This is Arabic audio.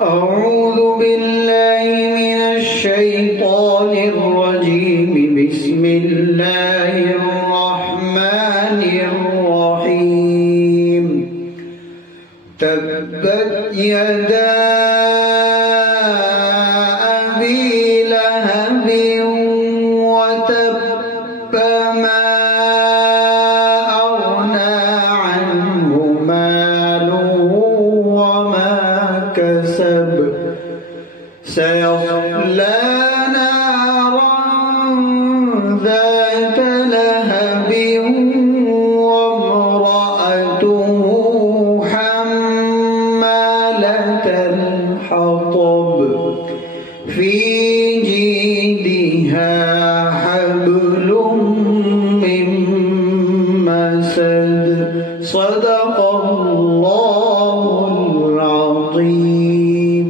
أعوذ بالله من الشيطان الرجيم. بسم الله الرحمن الرحيم. تبت يدا أبي لهب وتب ما أغنى عنه ماله وما كسب سيصلى نارا ذات لهب وامرأته حمالة الحطب في جيدها حبل من مسد. صدق الله العظيم.